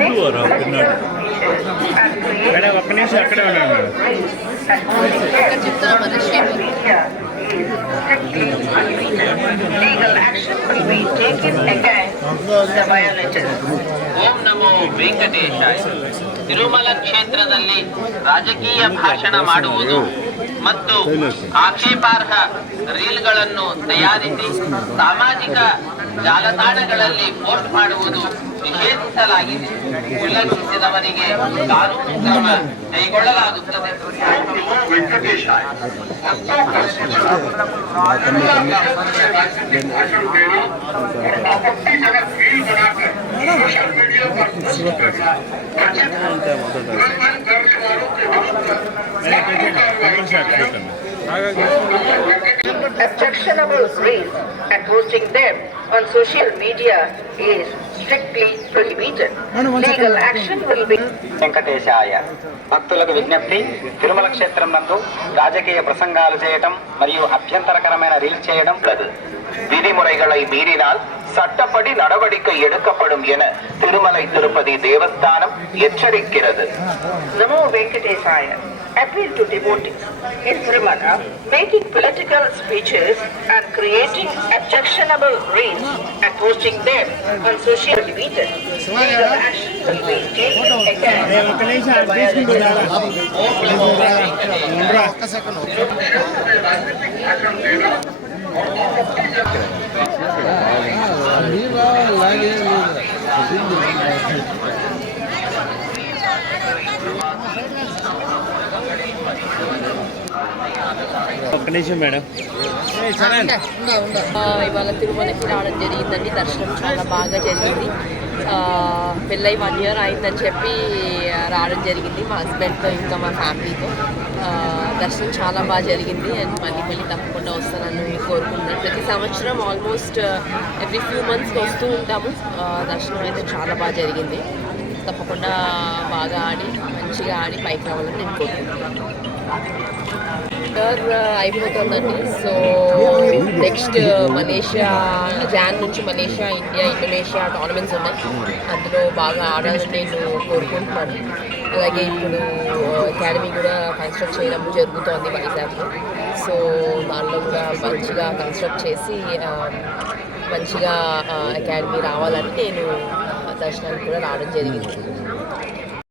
ముందు మేడం ఒక్క నిమిషం అక్కడే ఉన్నాను ಓಂ ನಮೋ ವೆಂಕಟೇಶಾಯ. ತಿರುಮಲ ಕ್ಷೇತ್ರದಲ್ಲಿ ರಾಜಕೀಯ ಭಾಷಣ ಮಾಡುವುದು ಮತ್ತು ಆಕ್ಷೇಪಾರ್ಹ ರೀಲ್ಗಳನ್ನು ತಯಾರಿಸಿ ಸಾಮಾಜಿಕ ಜಾಲತಾಣಗಳಲ್ಲಿ ಪೋಸ್ಟ್ ಮಾಡುವುದು ನಿಷೇಧಿಸಲಾಗಿದೆ. ಉಲ್ಲಂಘಿಸಿದವರಿಗೆ ಕಾನೂನು ಕ್ರಮ ಕೈಗೊಳ್ಳಲಾಗುತ್ತದೆ. Objectionable reels and posting them on social media is strictly prohibited. Legal action will be. వెంకటేశాయ. భక్తులకు విజ్ఞప్తి, తిరుమల క్షేత్రం నందు రాజకీయ ప్రసంగాలు చేయటం మరియు అభ్యంతరకరమైన రీల్ చేయడం விதிமுறைகளை மீறினால் சட்டப்படி நடவடிக்கை எடுக்கப்படும் என Thirumalai Tirupati Devasthanam எச்சரிக்கிறது. Namo Venkatesaya. Appeal to devotees in Tirumala making political speeches and creating objectionable reels and posting them on social media. Legal action will be taken against the ఒక్క నిమిషం మేడం. ఇవాళ తిరుమలకి రావడం జరిగిందండి. దర్శనం చాలా బాగా జరిగింది. పెళ్ళై 1 year అయిందని చెప్పి రావడం జరిగింది మా హస్బెండ్తో ఇంకా మా ఫ్యామిలీతో. దర్శనం చాలా బాగా జరిగింది అండ్ మళ్ళీ తప్పకుండా వస్తానని కోరుకుంటున్నాను. ప్రతి సంవత్సరం ఆల్మోస్ట్ ఎవ్రీ ఫ్యూ మంత్స్కి వస్తూ ఉంటాము. దర్శనం అయితే చాలా బాగా జరిగింది. తప్పకుండా బాగా మంచిగా ఆడి పైకి రావాలని నేను కోరుకుంటున్నాను. అయిపోతుందండి. సో నెక్స్ట్ మలేషియా జాన్ నుంచి మలేషియా, ఇండియా, ఇండోనేషియా టోర్నమెంట్స్ ఉన్నాయి. అందులో బాగా ఆడాలని నేను కోరుకుంటున్నాను. అలాగే ఇప్పుడు అకాడమీ కూడా కన్స్ట్రక్ట్ చేయడం జరుగుతోంది వైజాగ్లో. సో దానిలో కూడా మంచిగా కన్స్ట్రక్ట్ చేసి మంచిగా అకాడమీ రావాలని నేను దర్శనానికి కూడా రావడం జరిగింది.